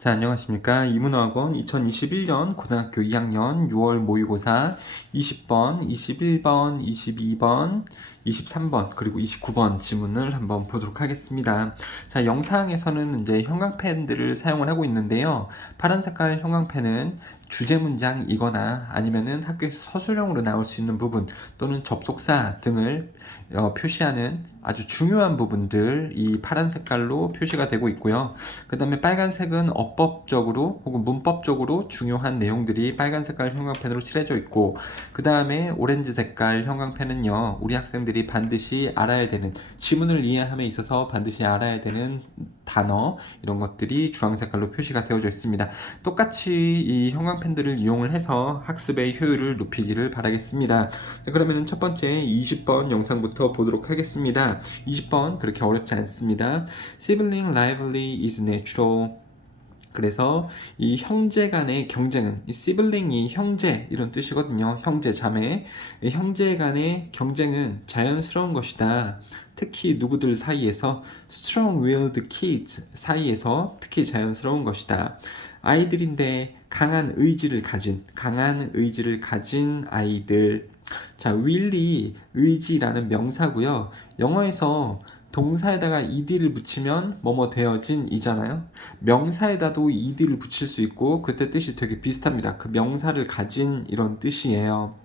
자, 안녕하십니까. 이문어학원 2021년 고등학교 2학년 6월 모의고사 20번, 21번, 22번, 23번, 그리고 29번 지문을 한번 보도록 하겠습니다. 자, 영상에서는 이제 형광펜들을 사용을 하고 있는데요. 파란 색깔 형광펜은 주제 문장이거나 아니면은 학교에서 서술형으로 나올 수 있는 부분 또는 접속사 등을 표시하는 아주 중요한 부분들 이 파란 색깔로 표시가 되고 있고요. 그 다음에 빨간색은 어법적으로 혹은 문법적으로 중요한 내용들이 빨간 색깔 형광펜으로 칠해져 있고, 그 다음에 오렌지 색깔 형광펜은요, 우리 학생들이 반드시 알아야 되는, 지문을 이해함에 있어서 반드시 알아야 되는 단어, 이런 것들이 주황 색깔로 표시가 되어져 있습니다. 똑같이 이 형광펜들을 이용을 해서 학습의 효율을 높이기를 바라겠습니다. 자, 그러면 첫 번째 20번 영상부터 보도록 하겠습니다. 20번 그렇게 어렵지 않습니다. Sibling rivalry is natural. 그래서 이 형제 간의 경쟁은, 이 sibling이 형제 이런 뜻이거든요. 형제, 자매. 이 형제 간의 경쟁은 자연스러운 것이다. 특히 누구들 사이에서, strong-willed kids 사이에서 특히 자연스러운 것이다. 아이들인데 강한 의지를 가진 아이들. 자, will이 의지라는 명사고요. 영어에서 동사에다가 ed를 붙이면 뭐뭐 되어진 이잖아요. 명사에다도 ed를 붙일 수 있고 그때 뜻이 되게 비슷합니다. 그 명사를 가진 이런 뜻이에요.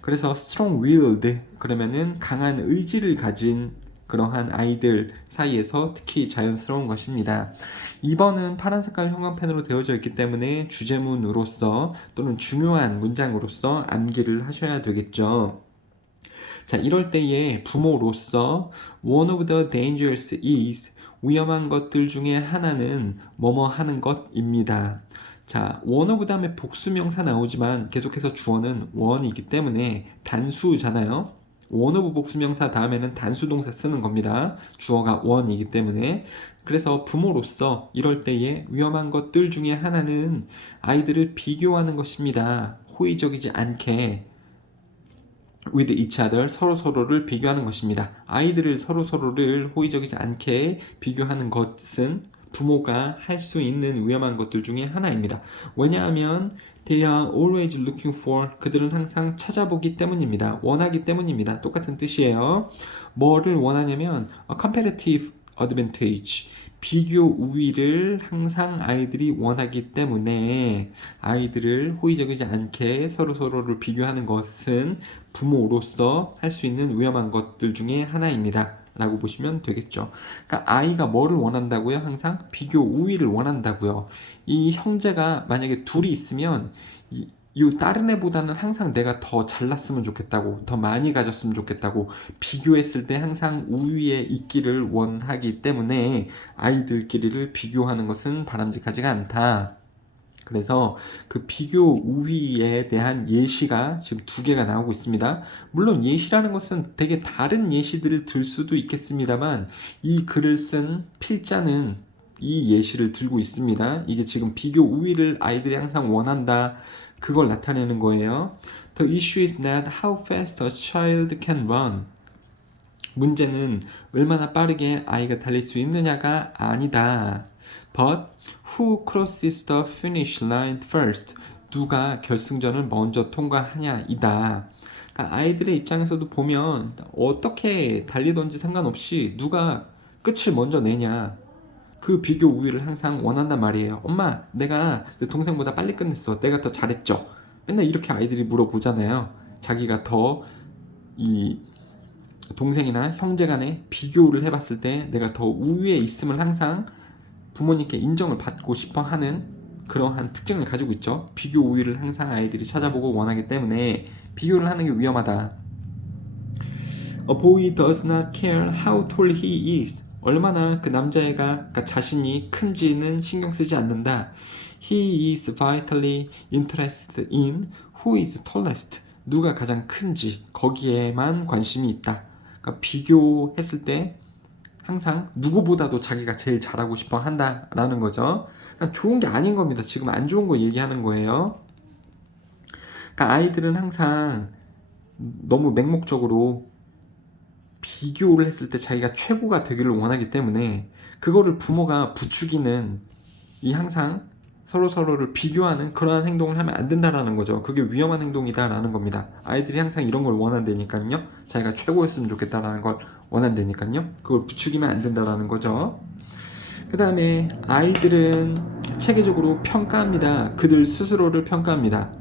그래서 strong-willed 그러면은 강한 의지를 가진 그러한 아이들 사이에서 특히 자연스러운 것입니다. 2번은 파란 색깔 형광펜으로 되어져 있기 때문에 주제문으로서 또는 중요한 문장으로서 암기를 하셔야 되겠죠. 자, 이럴 때에 부모로서 one of the dangers is 위험한 것들 중에 하나는 뭐뭐 하는 것입니다. 자, one of 다음에 복수명사 나오지만 계속해서 주어는 one이기 때문에 단수잖아요. one of 복수명사 다음에는 단수동사 쓰는 겁니다. 주어가 one이기 때문에. 그래서 부모로서 이럴 때에 위험한 것들 중에 하나는 아이들을 비교하는 것입니다. 호의적이지 않게 with each other, 서로를 비교하는 것입니다. 아이들을 서로를 호의적이지 않게 비교하는 것은 부모가 할 수 있는 위험한 것들 중에 하나입니다. 왜냐하면 they are always looking for, 그들은 항상 찾아보기 때문입니다. 원하기 때문입니다. 똑같은 뜻이에요. 뭐를 원하냐면 a comparative advantage, 비교 우위를 항상 아이들이 원하기 때문에 아이들을 호의적이지 않게 서로를 비교하는 것은 부모로서 할 수 있는 위험한 것들 중에 하나입니다. 라고 보시면 되겠죠. 그러니까 아이가 뭐를 원한다고요? 항상 비교 우위를 원한다고요. 이 형제가 만약에 둘이 있으면 이 다른 애보다는 항상 내가 더 잘났으면 좋겠다고, 더 많이 가졌으면 좋겠다고 비교했을 때 항상 우위에 있기를 원하기 때문에 아이들끼리를 비교하는 것은 바람직하지가 않다. 그래서 그 비교 우위에 대한 예시가 지금 두 개가 나오고 있습니다. 물론 예시라는 것은 되게 다른 예시들을 들 수도 있겠습니다만 이 글을 쓴 필자는 이 예시를 들고 있습니다. 이게 지금 비교 우위를 아이들이 항상 원한다. 그걸 나타내는 거예요. The issue is not how fast a child can run. 문제는 얼마나 빠르게 아이가 달릴 수 있느냐가 아니다. But who crosses the finish line first? 누가 결승전을 먼저 통과하냐이다. 그러니까 아이들의 입장에서도 보면 어떻게 달리던지 상관없이 누가 끝을 먼저 내냐. 그 비교 우위를 항상 원한단 말이에요. 엄마, 내가 내 동생보다 빨리 끝냈어. 내가 더 잘했죠. 맨날 이렇게 아이들이 물어보잖아요. 자기가 더 이 동생이나 형제 간에 비교를 해봤을 때 내가 더 우위에 있음을 항상 부모님께 인정을 받고 싶어 하는 그러한 특징을 가지고 있죠. 비교 우위를 항상 아이들이 찾아보고 원하기 때문에 비교를 하는 게 위험하다. A boy does not care how tall he is. 얼마나 그 남자애가, 그러니까 자신이 큰지는 신경 쓰지 않는다. He is vitally interested in who is tallest. 누가 가장 큰지 거기에만 관심이 있다. 그러니까 비교했을 때 항상 누구보다도 자기가 제일 잘하고 싶어 한다라는 거죠. 그러니까 좋은 게 아닌 겁니다. 지금 안 좋은 거 얘기하는 거예요. 그러니까 아이들은 항상 너무 맹목적으로 비교를 했을 때 자기가 최고가 되기를 원하기 때문에 그거를 부모가 부추기는 이 항상 서로를 비교하는 그러한 행동을 하면 안 된다라는 거죠. 그게 위험한 행동이다라는 겁니다. 아이들이 항상 이런 걸 원한다니까요. 자기가 최고였으면 좋겠다라는 걸 원한다니까요. 그걸 부추기면 안 된다라는 거죠. 그 다음에 아이들은 체계적으로 평가합니다. 그들 스스로를 평가합니다.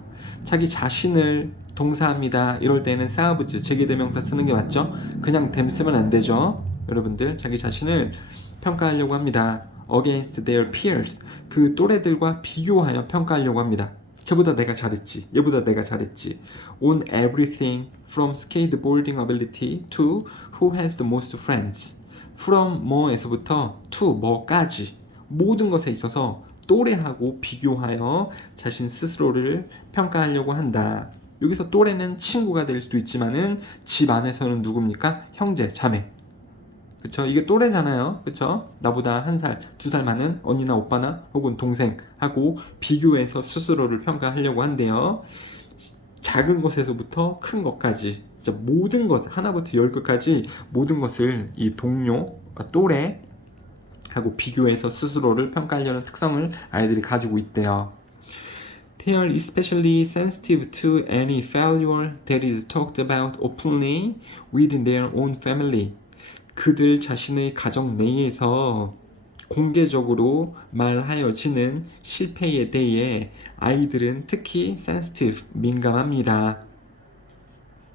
자기 자신을 동사합니다. 이럴 때는 selves, 제기대명사 쓰는 게 맞죠? 그냥 them 쓰면 안 되죠. 여러분들 자기 자신을 평가하려고 합니다. against their peers, 그 또래들과 비교하여 평가하려고 합니다. 쟤보다 내가 잘했지, 얘보다 내가 잘했지. On everything from skateboarding ability to who has the most friends. from 뭐에서부터 to 뭐까지 모든 것에 있어서 또래하고 비교하여 자신 스스로를 평가하려고 한다. 여기서 또래는 친구가 될 수도 있지만은 집 안에서는 누굽니까? 형제, 자매. 그쵸? 이게 또래잖아요. 그쵸? 나보다 1살, 2살 많은 언니나 오빠나 혹은 동생하고 비교해서 스스로를 평가하려고 한대요. 작은 것에서부터 큰 것까지 진짜 모든 것 하나부터 10것까지 모든 것을 이 동료, 또래하고 비교해서 스스로를 평가하려는 특성을 아이들이 가지고 있대요. They are especially sensitive to any failure that is talked about openly within their own family. 그들 자신의 가정 내에서 공개적으로 말하여지는 실패에 대해 아이들은 특히 sensitive, 민감합니다.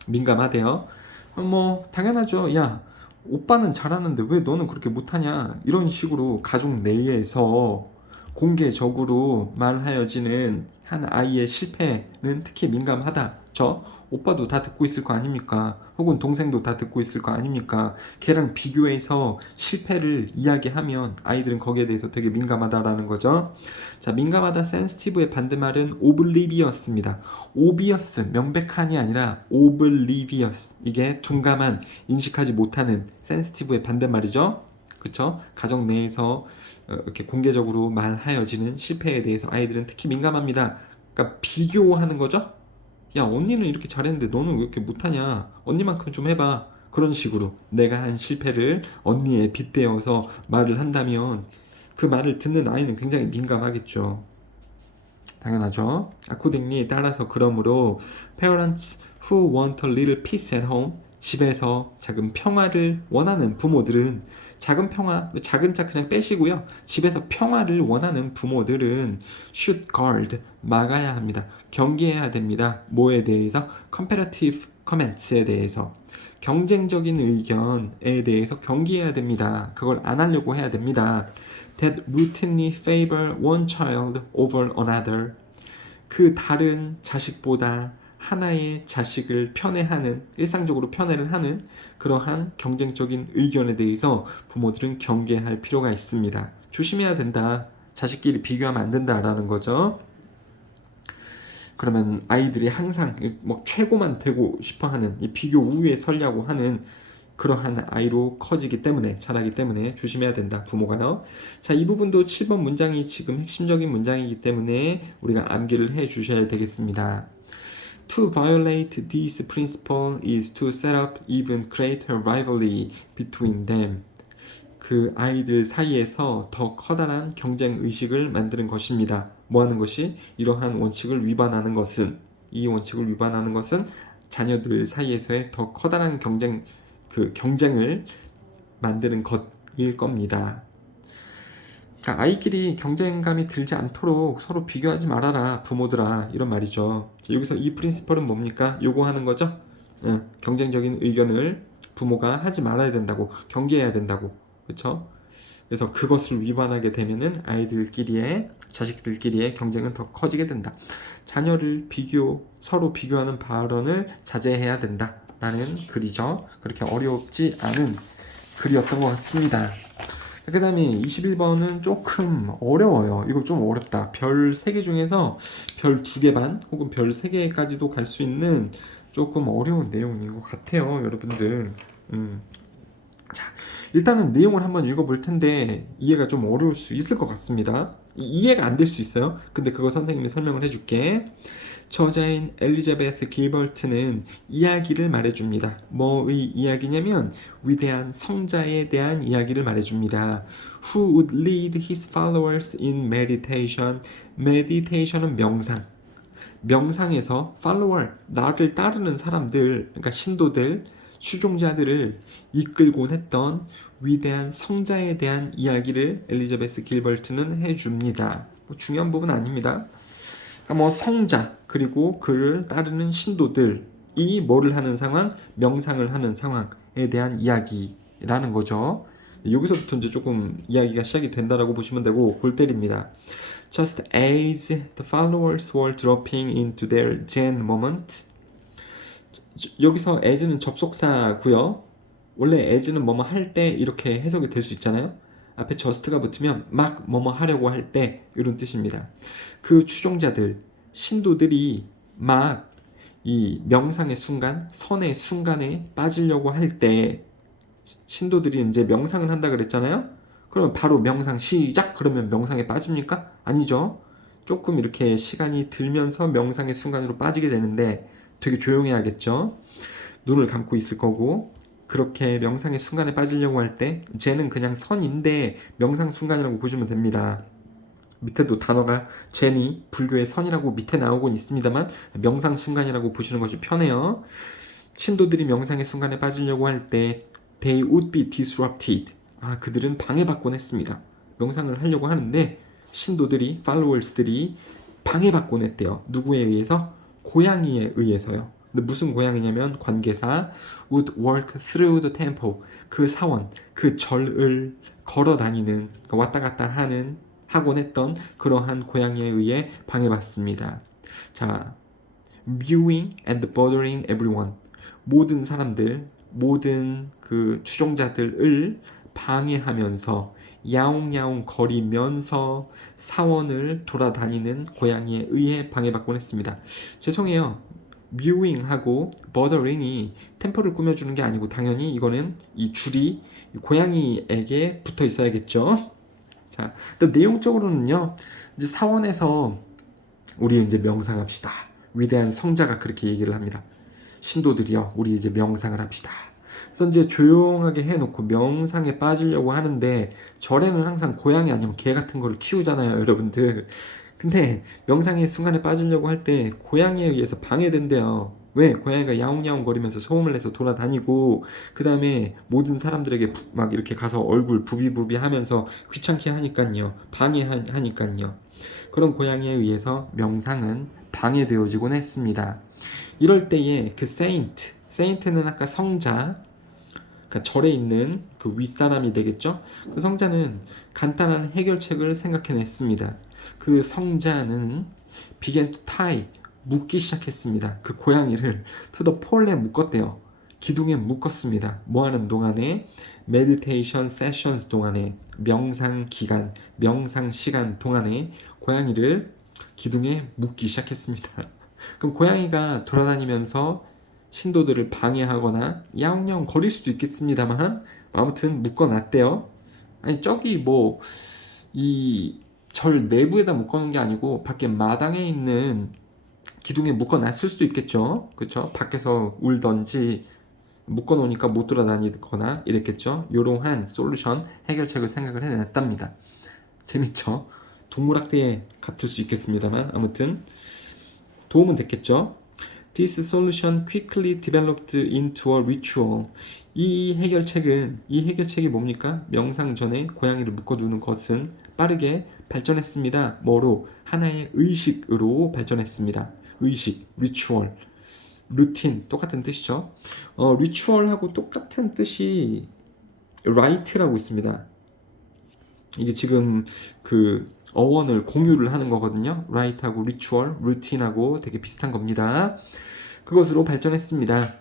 민감하대요. 뭐 당연하죠. 야, 오빠는 잘하는데 왜 너는 그렇게 못하냐? 이런 식으로 가족 내에서 공개적으로 말하여지는 한 아이의 실패는 특히 민감하다죠. 오빠도 다 듣고 있을 거 아닙니까? 혹은 동생도 다 듣고 있을 거 아닙니까? 걔랑 비교해서 실패를 이야기하면 아이들은 거기에 대해서 되게 민감하다라는 거죠. 자, 민감하다 sensitive의 반대말은 oblivious입니다. obvious, 명백한이 아니라 oblivious. 이게 둔감한, 인식하지 못하는 sensitive의 반대말이죠. 그쵸? 가정 내에서 이렇게 공개적으로 말하여지는 실패에 대해서 아이들은 특히 민감합니다. 그러니까 비교하는 거죠. 야, 언니는 이렇게 잘했는데 너는 왜 이렇게 못하냐? 언니만큼 좀 해봐. 그런 식으로 내가 한 실패를 언니에 빗대어서 말을 한다면 그 말을 듣는 아이는 굉장히 민감하겠죠. 당연하죠. accordingly, 따라서 그러므로 parents who want a little peace at home, 집에서 작은 평화를 원하는 부모들은 작은 평화, 작은 차 그냥 빼시고요. 집에서 평화를 원하는 부모들은 should guard, 막아야 합니다. 경계해야 됩니다. 뭐에 대해서? comparative comments에 대해서. 경쟁적인 의견에 대해서 경계해야 됩니다. 그걸 안 하려고 해야 됩니다. That routinely favor one child over another. 그 다른 자식보다 하나의 자식을 편애하는, 일상적으로 편애를 하는 그러한 경쟁적인 의견에 대해서 부모들은 경계할 필요가 있습니다. 조심해야 된다. 자식끼리 비교하면 안 된다라는 거죠. 그러면 아이들이 항상 뭐 최고만 되고 싶어하는, 이 비교 우위에 서려고 하는 그러한 아이로 커지기 때문에, 자라기 때문에 조심해야 된다, 부모가요. 자, 이 부분도 7번 문장이 지금 핵심적인 문장이기 때문에 우리가 암기를 해 주셔야 되겠습니다. To violate this principle is to set up even greater rivalry between them. 그 아이들 사이에서 더 커다란 경쟁 의식을 만드는 것입니다. 뭐 하는 것이? 이러한 원칙을 위반하는 것은, 이 원칙을 위반하는 것은 자녀들 사이에서의 더 커다란 경쟁을 만드는 것일 겁니다. 그러니까 아이끼리 경쟁감이 들지 않도록 서로 비교하지 말아라, 부모들아, 이런 말이죠. 여기서 이 프린시플은 뭡니까? 요구하는 거죠. 경쟁적인 의견을 부모가 하지 말아야 된다고, 경계해야 된다고, 그렇죠? 그래서 그것을 위반하게 되면은 자식들끼리의 경쟁은 더 커지게 된다. 자녀를 서로 비교하는 발언을 자제해야 된다라는 글이죠. 그렇게 어렵지 않은 글이었던 것 같습니다. 그 다음에 21번은 조금 어려워요. 이거 좀 어렵다. 별 3개 중에서 별 2개 반 혹은 별 3개까지도 갈 수 있는 조금 어려운 내용인 것 같아요, 여러분들. 자, 일단은 내용을 한번 읽어볼 텐데 이해가 좀 어려울 수 있을 것 같습니다. 이해가 안 될 수 있어요. 근데 그거 선생님이 설명을 해줄게. 저자인 엘리자베스 길버트는 이야기를 말해줍니다. 뭐의 이야기냐면 위대한 성자에 대한 이야기를 말해줍니다. Who would lead his followers in meditation? meditation은 명상. 명상에서 follower, 나를 따르는 사람들, 그러니까 신도들, 추종자들을 이끌곤 했던 위대한 성자에 대한 이야기를 엘리자베스 길버트는 해줍니다. 뭐 중요한 부분 아닙니다. 그러니까 뭐 성자 그리고 그를 따르는 신도들이 뭐를 하는 상황? 명상을 하는 상황에 대한 이야기라는 거죠. 여기서부터 이제 조금 이야기가 시작이 된다라고 보시면 되고 골 때립니다. Just as the followers were dropping into their Zen moment. 여기서 as는 접속사고요. 원래 as는 뭐뭐 할 때 이렇게 해석이 될 수 있잖아요. 앞에 just가 붙으면 막 뭐뭐 하려고 할 때 이런 뜻입니다. 그 추종자들, 신도들이 막 이 명상의 순간, 선의 순간에 빠지려고 할 때 신도들이 이제 명상을 한다 그랬잖아요. 그러면 바로 명상 시작 그러면 명상에 빠집니까? 아니죠. 조금 이렇게 시간이 들면서 명상의 순간으로 빠지게 되는데 되게 조용해야겠죠. 눈을 감고 있을 거고 그렇게 명상의 순간에 빠지려고 할 때 쟤는 그냥 선인데 명상 순간이라고 보시면 됩니다. 밑에도 단어가 젠이 불교의 선이라고 밑에 나오곤 있습니다만 명상 순간이라고 보시는 것이 편해요. 신도들이 명상의 순간에 빠지려고 할 때 they would be disrupted. 그들은 방해받곤 했습니다. 명상을 하려고 하는데 신도들이 followers들이 방해받곤 했대요. 누구에 의해서? 고양이에 의해서요. 근데 무슨 고양이냐면 관계사 would walk through the temple. 그 사원, 그 절을 걸어 다니는 왔다 갔다 하곤 했던 그러한 고양이에 의해 방해받습니다. 자, viewing and bothering everyone. 모든 사람들, 모든 그 추종자들을 방해하면서 야옹야옹 거리면서 사원을 돌아다니는 고양이에 의해 방해받곤 했습니다. 죄송해요. viewing하고 bothering이 템포를 꾸며주는 게 아니고 당연히 이거는 이 줄이 고양이에게 붙어 있어야겠죠. 자, 일단 내용적으로는요. 이제 사원에서 우리 이제 명상합시다. 위대한 성자가 그렇게 얘기를 합니다. 신도들이요, 우리 이제 명상을 합시다. 그래서 이제 조용하게 해놓고 명상에 빠지려고 하는데 절에는 항상 고양이 아니면 개 같은 거를 키우잖아요, 여러분들. 근데 명상의 순간에 빠지려고 할 때 고양이에 의해서 방해된대요. 왜? 고양이가 야옹야옹 거리면서 소음을 내서 돌아다니고 그 다음에 모든 사람들에게 막 이렇게 가서 얼굴 부비부비 하면서 귀찮게 하니까요. 방해하니까요. 그런 고양이에 의해서 명상은 방해되어지곤 했습니다. 이럴 때에 그 세인트는 아까 성자, 그러니까 절에 있는 그 윗사람이 되겠죠? 그 성자는 간단한 해결책을 생각해냈습니다. 그 성자는 began to tie, 묶기 시작했습니다. 그 고양이를 to the pole에 묶었대요. 기둥에 묶었습니다. 뭐 하는 동안에? meditation sessions 동안에, 명상 기간, 명상 시간 동안에 고양이를 기둥에 묶기 시작했습니다. 그럼 고양이가 돌아다니면서 신도들을 방해하거나 야옹야옹 거릴 수도 있겠습니다만 아무튼 묶어놨대요. 아니 저기 뭐 이 절 내부에다 묶어놓은 게 아니고 밖에 마당에 있는 기둥에 묶어놨을 수도 있겠죠. 그렇죠? 밖에서 울던지 묶어놓으니까 못 돌아다니거나 이랬겠죠. 요러한 솔루션 해결책을 생각을 해냈답니다. 재밌죠? 동물학대에 같을 수 있겠습니다만 아무튼 도움은 됐겠죠. This solution quickly developed into a ritual. 이 해결책이 뭡니까? 명상 전에 고양이를 묶어두는 것은 빠르게 발전했습니다. 뭐로? 하나의 의식으로 발전했습니다. 의식, ritual, 루틴 똑같은 뜻이죠. ritual하고 똑같은 뜻이 rite라고 있습니다. 이게 지금 그 어원을 공유를 하는 거거든요. right하고 ritual, routine하고 되게 비슷한 겁니다. 그것으로 발전했습니다.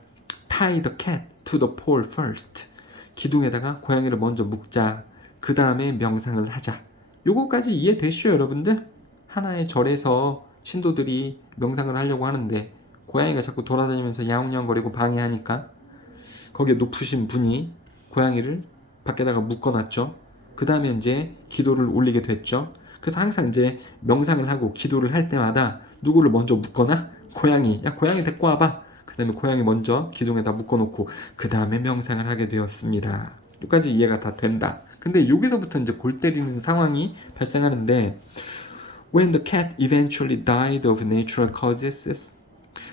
tie the cat to the pole first. 기둥에다가 고양이를 먼저 묶자. 그 다음에 명상을 하자. 요거까지 이해되시죠, 여러분들? 하나의 절에서 신도들이 명상을 하려고 하는데 고양이가 자꾸 돌아다니면서 야옹야옹거리고 방해하니까 거기에 높으신 분이 고양이를 밖에다가 묶어놨죠. 그 다음에 이제 기도를 올리게 됐죠. 그래서 항상 이제 명상을 하고 기도를 할 때마다 누구를 먼저 묶거나 고양이, 야 고양이 데리고 와봐. 그 다음에 고양이 먼저 기둥에다 묶어놓고 그 다음에 명상을 하게 되었습니다. 여기까지 이해가 다 된다. 근데 여기서부터 이제 골 때리는 상황이 발생하는데 When the cat eventually died of natural causes.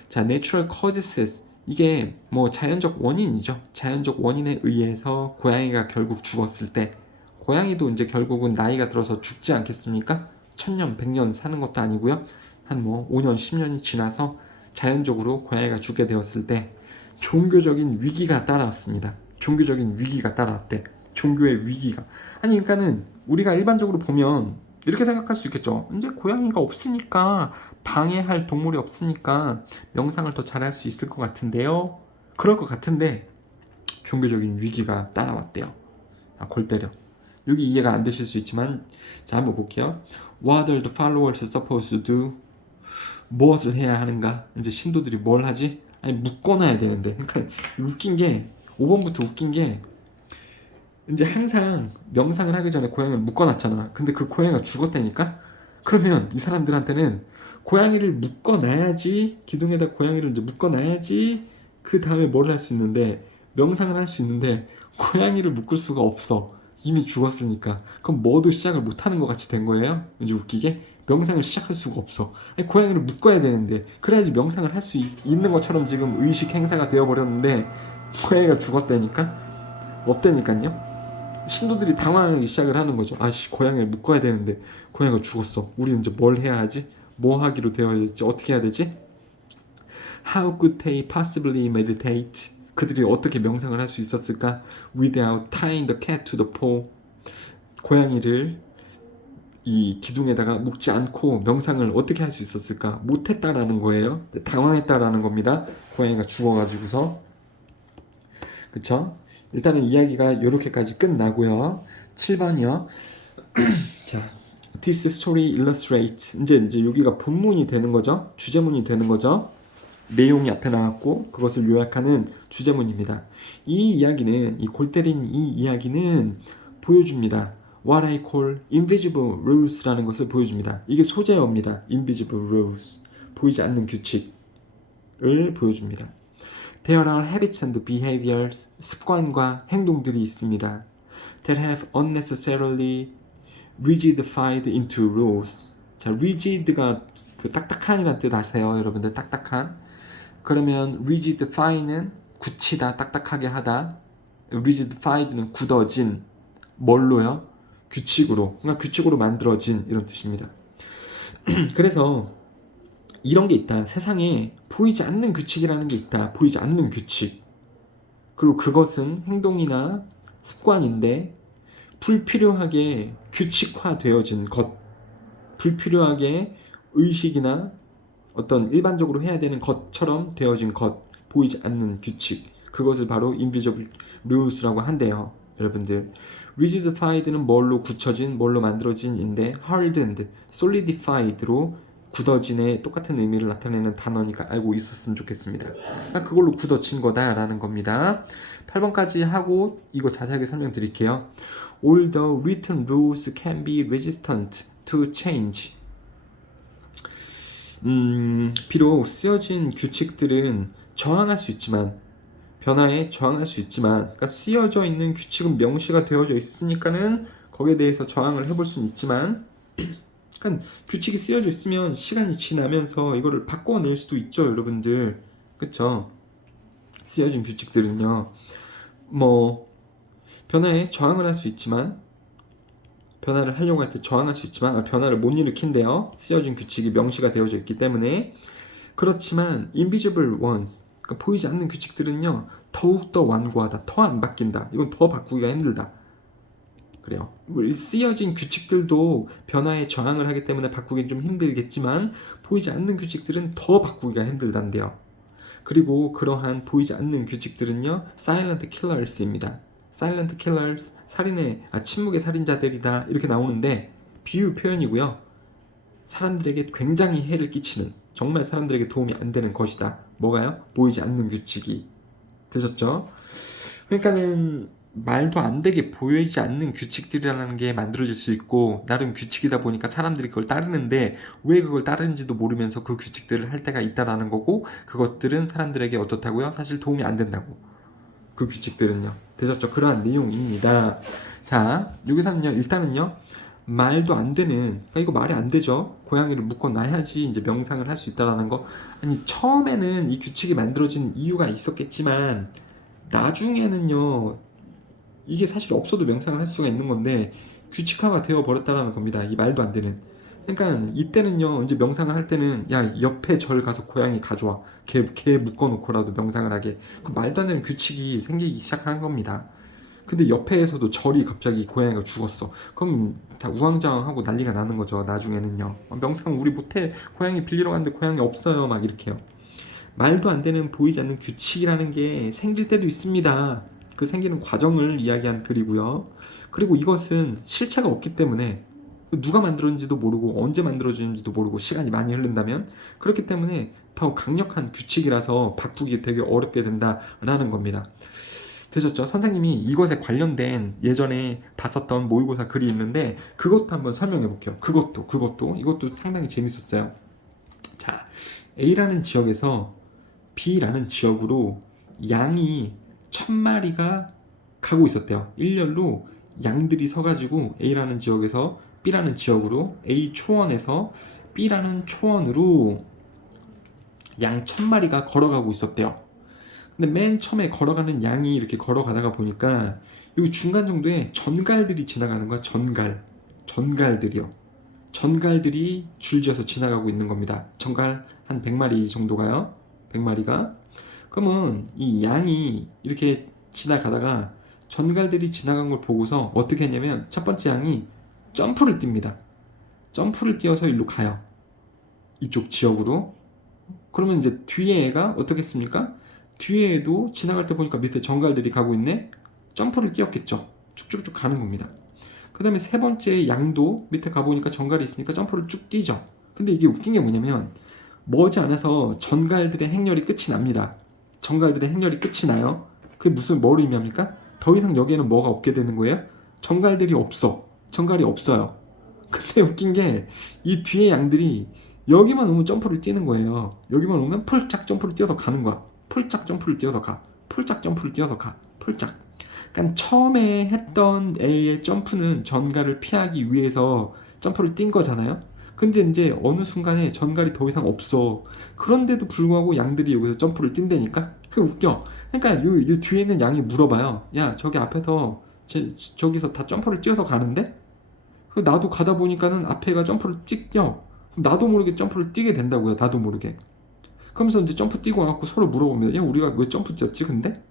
자, natural causes 이게 뭐 자연적 원인이죠. 자연적 원인에 의해서 고양이가 결국 죽었을 때 고양이도 이제 결국은 나이가 들어서 죽지 않겠습니까? 1000년, 100년 사는 것도 아니고요. 한 뭐 5년, 10년이 지나서 자연적으로 고양이가 죽게 되었을 때 종교적인 위기가 따라왔습니다. 종교적인 위기가 따라왔대. 종교의 위기가. 아니 그러니까는 우리가 일반적으로 보면 이렇게 생각할 수 있겠죠. 이제 고양이가 없으니까 방해할 동물이 없으니까 명상을 더 잘할 수 있을 것 같은데요. 그럴 것 같은데 종교적인 위기가 따라왔대요. 아, 골 때려. 여기 이해가 안 되실 수 있지만 자 한번 볼게요. What are the followers supposed to do? 무엇을 해야 하는가? 이제 신도들이 뭘 하지? 아니 묶어놔야 되는데 그러니까 웃긴 게 5번부터 웃긴 게 이제 항상 명상을 하기 전에 고양이를 묶어놨잖아. 근데 그 고양이가 죽었다니까? 그러면 이 사람들한테는 고양이를 묶어놔야지 기둥에다 고양이를 이제 묶어놔야지 그 다음에 뭘 할 수 있는데 명상을 할 수 있는데 고양이를 묶을 수가 없어. 이미 죽었으니까. 그럼 뭐도 시작을 못하는 것 같이 된 거예요? 이제 웃기게 명상을 시작할 수가 없어. 아니, 고양이를 묶어야 되는데 그래야지 명상을 할 수 있는 것처럼 지금 의식 행사가 되어버렸는데 고양이가 죽었다니까? 없다니까요? 신도들이 당황하기 시작을 하는 거죠. 아씨 고양이를 묶어야 되는데 고양이가 죽었어. 우리 이제 뭘 해야 하지? 뭐 하기로 되어 있지? 어떻게 해야 되지? How could they possibly meditate? 그들이 어떻게 명상을 할 수 있었을까? Without tying the cat to the pole. 고양이를 이 기둥에다가 묶지 않고 명상을 어떻게 할 수 있었을까? 못했다라는 거예요. 당황했다라는 겁니다. 고양이가 죽어가지고서. 그쵸? 일단은 이야기가 이렇게까지 끝나고요. 7번이요. 자, this story illustrates. 이제 여기가 본문이 되는 거죠. 주제문이 되는 거죠. 내용이 앞에 나왔고 그것을 요약하는 주제문입니다. 이 이야기는 이 골 때린 이 이야기는 보여줍니다. What I call invisible rules라는 것을 보여줍니다. 이게 소재어입니다. invisible rules. 보이지 않는 규칙을 보여줍니다. There are habits and behaviors, 습관과 행동들이 있습니다. That have unnecessarily rigidified into rules. 자, rigid가 그 딱딱한이란 뜻 아세요? 여러분들 딱딱한. 그러면 rigidify는 굳히다, 딱딱하게 하다. rigidified는 굳어진. 뭘로요? 규칙으로. 그러니까 규칙으로 만들어진 이런 뜻입니다. 그래서 이런 게 있다. 세상에 보이지 않는 규칙이라는 게 있다. 보이지 않는 규칙. 그리고 그것은 행동이나 습관인데 불필요하게 규칙화되어진 것. 불필요하게 의식이나 어떤 일반적으로 해야 되는 것처럼 되어진 것. 보이지 않는 규칙. 그것을 바로 invisible rules라고 한대요. 여러분들. rigidified는 뭘로 굳혀진, 뭘로 만들어진인데 hardened, solidified로 굳어진의 똑같은 의미를 나타내는 단어니까 알고 있었으면 좋겠습니다. 그러니까 그걸로 굳어진 거다라는 겁니다. 8번까지 하고 이거 자세하게 설명드릴게요. Although written rules can be resistant to change. 비록 쓰여진 규칙들은 저항할 수 있지만 변화에 저항할 수 있지만 그러니까 쓰여져 있는 규칙은 명시가 되어져 있으니까는 거기에 대해서 저항을 해볼 수는 있지만 그러니까 규칙이 쓰여져 있으면 시간이 지나면서 이거를 바꿔낼 수도 있죠, 여러분들. 그쵸? 쓰여진 규칙들은요. 뭐 변화에 저항을 할 수 있지만 변화를 하려고 할 때 저항할 수 있지만 변화를 못 일으킨대요. 쓰여진 규칙이 명시가 되어져 있기 때문에. 그렇지만 invisible ones, 그러니까 보이지 않는 규칙들은요. 더욱더 완고하다. 더 안 바뀐다. 이건 더 바꾸기가 힘들다. 그래요. 쓰여진 규칙들도 변화에 저항을 하기 때문에 바꾸기 좀 힘들겠지만 보이지 않는 규칙들은 더 바꾸기가 힘들단데요. 그리고 그러한 보이지 않는 규칙들은요. silent killers입니다. silent killers, 침묵의 살인자들이다 이렇게 나오는데 비유 표현이고요. 사람들에게 굉장히 해를 끼치는, 정말 사람들에게 도움이 안 되는 것이다. 뭐가요? 보이지 않는 규칙이. 되셨죠? 그러니까는 말도 안 되게 보이지 않는 규칙들이라는 게 만들어질 수 있고, 나름 규칙이다 보니까 사람들이 그걸 따르는데 왜 그걸 따르는지도 모르면서 그 규칙들을 할 때가 있다라는 거고, 그것들은 사람들에게 어떻다고요? 사실 도움이 안 된다고. 그 규칙들은요. 되셨죠? 그러한 내용입니다. 자, 여기서는요, 일단은요, 말도 안 되는, 그러니까 이거 말이 안 되죠. 고양이를 묶어놔야지 이제 명상을 할 수 있다라는 거. 아니, 처음에는 이 규칙이 만들어진 이유가 있었겠지만, 나중에는요, 이게 사실 없어도 명상을 할 수가 있는 건데, 규칙화가 되어 버렸다라는 겁니다. 이 말도 안 되는. 그러니까 이때는요, 이제 명상을 할 때는 야, 옆에 절 가서 고양이 가져와. 걔 묶어놓고라도 명상을 하게. 그 말도 안 되는 규칙이 생기기 시작한 겁니다. 근데 옆에서도 절이 갑자기 고양이가 죽었어. 그럼 다 우왕좌왕하고 난리가 나는 거죠. 나중에는요. 명상 우리 못해. 고양이 빌리러 갔는데 고양이 없어요. 막 이렇게요. 말도 안 되는 보이지 않는 규칙이라는 게 생길 때도 있습니다. 그 생기는 과정을 이야기한 글이고요. 그리고 이것은 실체가 없기 때문에 누가 만들었는지도 모르고 언제 만들어졌는지도 모르고 시간이 많이 흐른다면, 그렇기 때문에 더 강력한 규칙이라서 바꾸기 되게 어렵게 된다라는 겁니다. 되셨죠? 선생님이 이것에 관련된 예전에 봤었던 모의고사 글이 있는데 그것도 한번 설명해 볼게요. 이것도 상당히 재밌었어요. 자, A라는 지역에서 B라는 지역으로 양이 1000마리가 가고 있었대요. 일렬로 양들이 서가지고 A라는 지역에서 B라는 지역으로, A 초원에서 B라는 초원으로 양 1000마리가 걸어가고 있었대요. 근데 맨 처음에 걸어가는 양이 이렇게 걸어가다가 보니까 여기 중간 정도에 전갈들이 지나가는 거야. 전갈들이요. 전갈들이 줄지어서 지나가고 있는 겁니다. 전갈 한 100마리 정도가요. 100마리가. 그러면 이 양이 이렇게 지나가다가 전갈들이 지나간 걸 보고서 어떻게 했냐면, 첫 번째 양이 점프를 띱니다. 점프를 뛰어서 일로 가요. 이쪽 지역으로. 그러면 이제 뒤에 애가 어떻게 했습니까? 뒤에 애도 지나갈 때 보니까 밑에 전갈들이 가고 있네? 점프를 뛰었겠죠. 쭉쭉쭉 가는 겁니다. 그 다음에 세 번째 양도 밑에 가보니까 전갈이 있으니까 점프를 쭉 뛰죠. 근데 이게 웃긴 게 뭐냐면, 머지않아서 전갈들의 행렬이 끝이 납니다. 전갈들의 행렬이 끝이 나요. 그게 뭐를 의미합니까? 더 이상 여기에는 뭐가 없게 되는 거예요? 전갈들이 없어. 전갈이 없어요. 근데 웃긴 게 이 뒤에 양들이 여기만 오면 점프를 뛰는 거예요. 여기만 오면 폴짝 점프를 뛰어서 가는 거야. 폴짝 점프를 뛰어서 가. 폴짝 점프를 뛰어서 가. 폴짝. 그러니까 처음에 했던 A의 점프는 전갈을 피하기 위해서 점프를 뛴 거잖아요. 근데 이제 어느 순간에 전갈이 더 이상 없어. 그런데도 불구하고 양들이 여기서 점프를 뛴다니까? 그게 웃겨. 그러니까 요 뒤에 있는 양이 물어봐요. 야, 저기 앞에서 저기서 다 점프를 뛰어서 가는데? 나도 가다 보니까는 앞에가 점프를 뛰어. 나도 모르게 점프를 뛰게 된다고요. 나도 모르게. 그러면서 이제 점프 뛰고 와갖고 서로 물어봅니다. 야, 우리가 왜 점프 뛰었지 근데?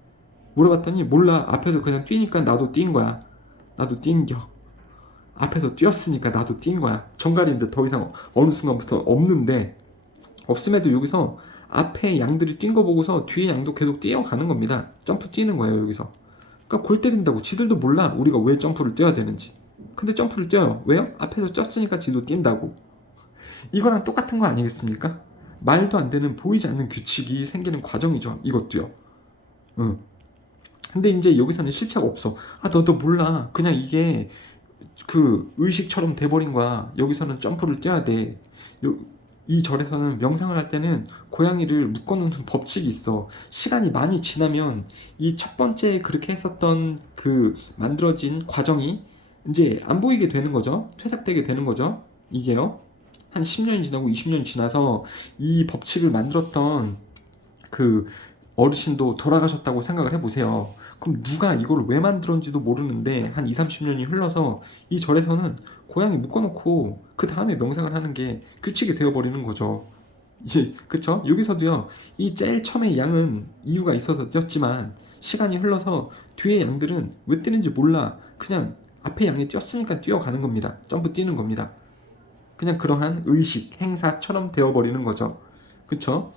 물어봤더니 몰라. 앞에서 그냥 뛰니까 나도 뛴 거야. 나도 뛴겨. 앞에서 뛰었으니까 나도 뛴 거야. 정갈인데 더 이상 어느 순간부터 없는데, 없음에도 여기서 앞에 양들이 뛴 거 보고서 뒤에 양도 계속 뛰어가는 겁니다. 점프 뛰는 거예요 여기서. 그러니까 골 때린다고. 지들도 몰라 우리가 왜 점프를 뛰어야 되는지. 근데 점프를 뛰어요. 왜요? 앞에서 뛰었으니까 지도 뛴다고. 이거랑 똑같은 거 아니겠습니까? 말도 안 되는 보이지 않는 규칙이 생기는 과정이죠. 이것도요. 응. 근데 이제 여기서는 실체가 없어. 아, 너도 몰라. 그냥 이게 그 의식처럼 돼버린 거야. 여기서는 점프를 뛰어야 돼. 이 절에서는 명상을 할 때는 고양이를 묶어놓는 법칙이 있어. 시간이 많이 지나면 이 첫 번째 그렇게 했었던 그 만들어진 과정이 이제 안 보이게 되는 거죠. 퇴색되게 되는 거죠. 이게요. 한 10년이 지나고 20년이 지나서 이 법칙을 만들었던 그 어르신도 돌아가셨다고 생각을 해보세요. 그럼 누가 이걸 왜 만들었는지도 모르는데 한 2, 30년이 흘러서 이 절에서는 고양이 묶어놓고 그 다음에 명상을 하는 게 규칙이 되어버리는 거죠. 그쵸? 여기서도요, 이 제일 처음에 양은 이유가 있어서 뛰었지만 시간이 흘러서 뒤에 양들은 왜 뛰는지 몰라. 그냥 앞에 양이 뛰었으니까 뛰어가는 겁니다. 점프 뛰는 겁니다. 그냥 그러한 의식, 행사처럼 되어버리는 거죠. 그쵸?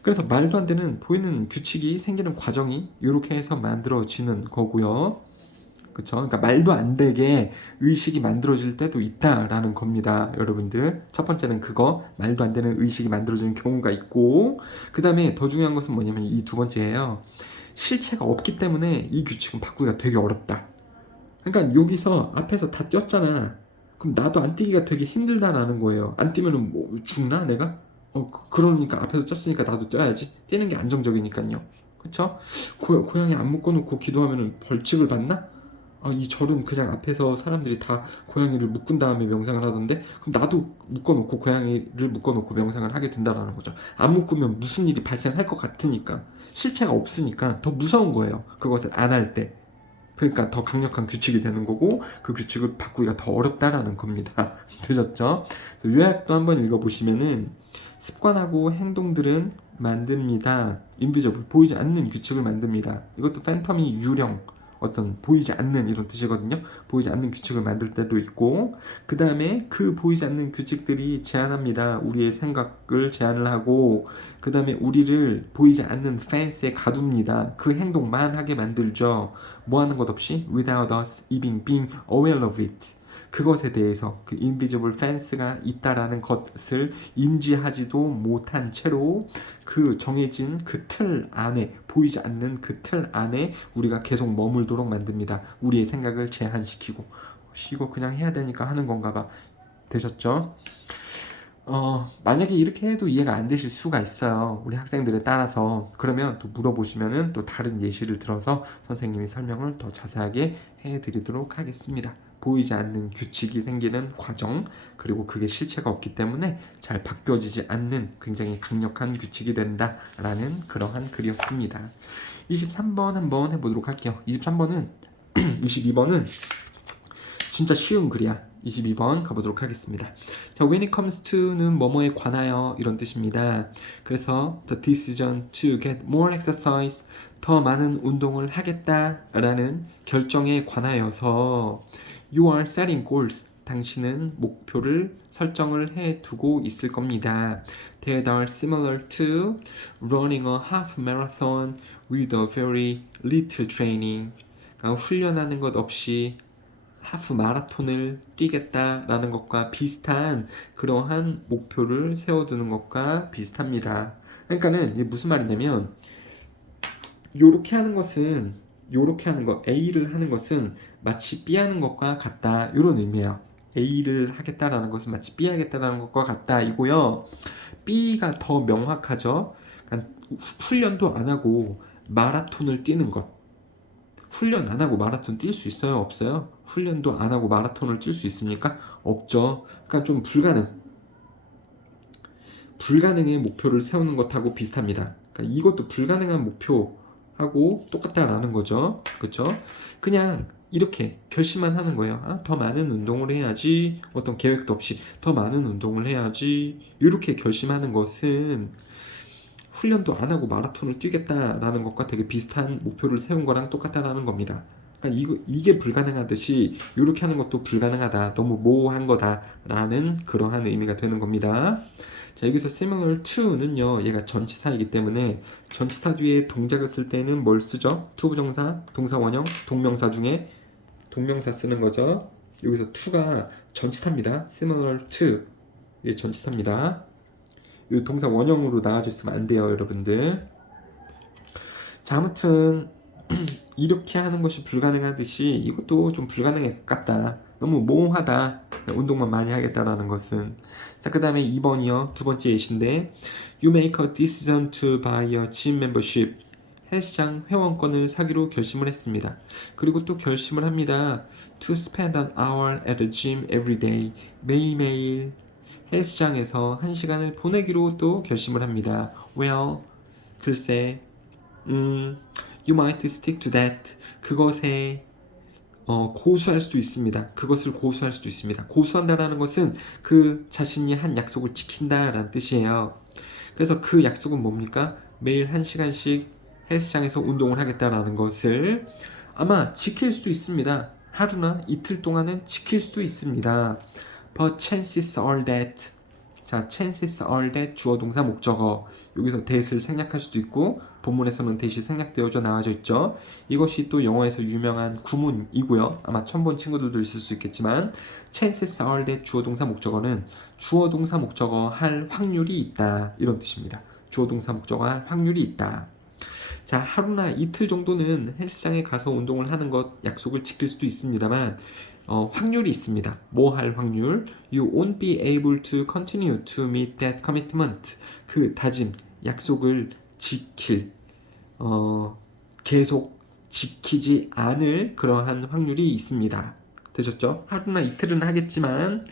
그래서 말도 안 되는 보이는 규칙이 생기는 과정이 이렇게 해서 만들어지는 거고요. 그쵸? 그러니까 말도 안 되게 의식이 만들어질 때도 있다라는 겁니다. 여러분들. 첫 번째는 그거, 말도 안 되는 의식이 만들어지는 경우가 있고, 그 다음에 더 중요한 것은 뭐냐면 이 두 번째예요. 실체가 없기 때문에 이 규칙은 바꾸기가 되게 어렵다. 그러니까 여기서 앞에서 다 띄었잖아. 그럼 나도 안 뛰기가 되게 힘들다라는 거예요. 안 뛰면은 뭐 죽나 내가? 그러니까 앞에서 쪘으니까 나도 뛰어야지. 뛰는 게 안정적이니까요. 그쵸? 고양이 안 묶어놓고 기도하면은 벌칙을 받나? 이 절은 그냥 앞에서 사람들이 다 고양이를 묶은 다음에 명상을 하던데, 그럼 나도 묶어놓고 고양이를 묶어놓고 명상을 하게 된다라는 거죠. 안 묶으면 무슨 일이 발생할 것 같으니까, 실체가 없으니까 더 무서운 거예요. 그것을 안 할 때. 그러니까 더 강력한 규칙이 되는 거고, 그 규칙을 바꾸기가 더 어렵다라는 겁니다. 되셨죠? 요약도 한번 읽어보시면은, 습관하고 행동들은 만듭니다. 인비저블, 보이지 않는 규칙을 만듭니다. 이것도 팬텀이 유령, 어떤 보이지 않는 이런 뜻이거든요. 보이지 않는 규칙을 만들 때도 있고, 그 다음에 그 보이지 않는 규칙들이 제한합니다. 우리의 생각을 제한을 하고, 그 다음에 우리를 보이지 않는 펜스에 가둡니다. 그 행동만 하게 만들죠. 뭐 하는 것 없이 without us even being aware of it. 그것에 대해서 그 invisible fence가 있다라는 것을 인지하지도 못한 채로 그 정해진 그 틀 안에, 보이지 않는 그 틀 안에 우리가 계속 머물도록 만듭니다. 우리의 생각을 제한시키고, 이거 그냥 해야 되니까 하는 건가 봐. 되셨죠? 만약에 이렇게 해도 이해가 안 되실 수가 있어요. 우리 학생들에 따라서. 그러면 또 물어보시면은 또 다른 예시를 들어서 선생님이 설명을 더 자세하게 해드리도록 하겠습니다. 보이지 않는 규칙이 생기는 과정, 그리고 그게 실체가 없기 때문에 잘 바뀌어지지 않는 굉장히 강력한 규칙이 된다라는 그러한 글이었습니다. 23번 한번 해보도록 할게요. 23번은 22번은 진짜 쉬운 글이야. 22번 가보도록 하겠습니다. 자, when it comes to는 뭐뭐에 관하여 이런 뜻입니다. 그래서 the decision to get more exercise, 더 많은 운동을 하겠다라는 결정에 관하여서 you are setting goals, 당신은 목표를 설정을 해두고 있을 겁니다. They are similar to running a half marathon with a very little training. 그러니까 훈련하는 것 없이 하프 마라톤을 뛰겠다라는 것과 비슷한 그러한 목표를 세워두는 것과 비슷합니다. 그러니까는 이게 무슨 말이냐면, 요렇게 하는 것은, 요렇게 하는 것, A를 하는 것은 마치 B 하는 것과 같다, 이런 의미예요. A를 하겠다라는 것은 마치 B 하겠다라는 것과 같다 이고요. B가 더 명확하죠. 그러니까 훈련도 안 하고 마라톤을 뛰는 것. 훈련 안 하고 마라톤 뛸 수 있어요? 없어요? 훈련도 안 하고 마라톤을 뛸 수 있습니까? 없죠. 그러니까 좀 불가능의 목표를 세우는 것하고 비슷합니다. 그러니까 이것도 불가능한 목표하고 똑같다라는 거죠. 그렇죠? 그냥 이렇게 결심만 하는 거예요. 더 많은 운동을 해야지. 어떤 계획도 없이 더 많은 운동을 해야지. 이렇게 결심하는 것은 훈련도 안 하고 마라톤을 뛰겠다라는 것과 되게 비슷한 목표를 세운 거랑 똑같다라는 겁니다. 그러니까 이게 불가능하듯이 이렇게 하는 것도 불가능하다, 너무 모호한 거다라는 그러한 의미가 되는 겁니다. 자, 여기서 similar to는요, 얘가 전치사이기 때문에 전치사 뒤에 동작을 쓸 때는 뭘 쓰죠? 투부정사, 동사원형, 동명사 중에 동명사 쓰는 거죠. 여기서 to가 전치사입니다. similar to, 이게 전치사입니다. 이 동사 원형으로 나와져 있으면 안 돼요, 여러분들. 자, 아무튼 이렇게 하는 것이 불가능하듯이 이것도 좀 불가능에 가깝다, 너무 모호하다, 운동만 많이 하겠다라는 것은. 자, 그 다음에 2번이요, 두 번째 예시인데, You make a decision to buy a gym membership. 헬스장 회원권을 사기로 결심을 했습니다. 그리고 또 결심을 합니다. To spend an hour at the gym every day. 매일매일 헬스장에서 1시간을 보내기로 또 결심을 합니다. Well, 글쎄, you might stick to that. 그것에 고수할 수도 있습니다. 그것을 고수할 수도 있습니다. 고수한다라는 것은 그 자신이 한 약속을 지킨다라는 뜻이에요. 그래서 그 약속은 뭡니까? 매일 1시간씩 헬스장에서 운동을 하겠다라는 것을 아마 지킬 수도 있습니다. 하루나 이틀 동안은 지킬 수도 있습니다. But chances are that. 자, chances are that 주어 동사 목적어. 여기서 that을 생략할 수도 있고, 본문에서는 that이 생략되어져 나와져 있죠. 이것이 또 영어에서 유명한 구문이고요. 아마 처음 본 친구들도 있을 수 있겠지만, chances are that 주어 동사 목적어는 주어 동사 목적어 할 확률이 있다, 이런 뜻입니다. 주어 동사 목적어 할 확률이 있다. 자, 하루나 이틀 정도는 헬스장에 가서 운동을 하는 것 약속을 지킬 수도 있습니다만 확률이 있습니다. 뭐 할 확률? You won't be able to continue to meet that commitment. 그 다짐, 약속을 지킬 계속 지키지 않을 그러한 확률이 있습니다. 되셨죠? 하루나 이틀은 하겠지만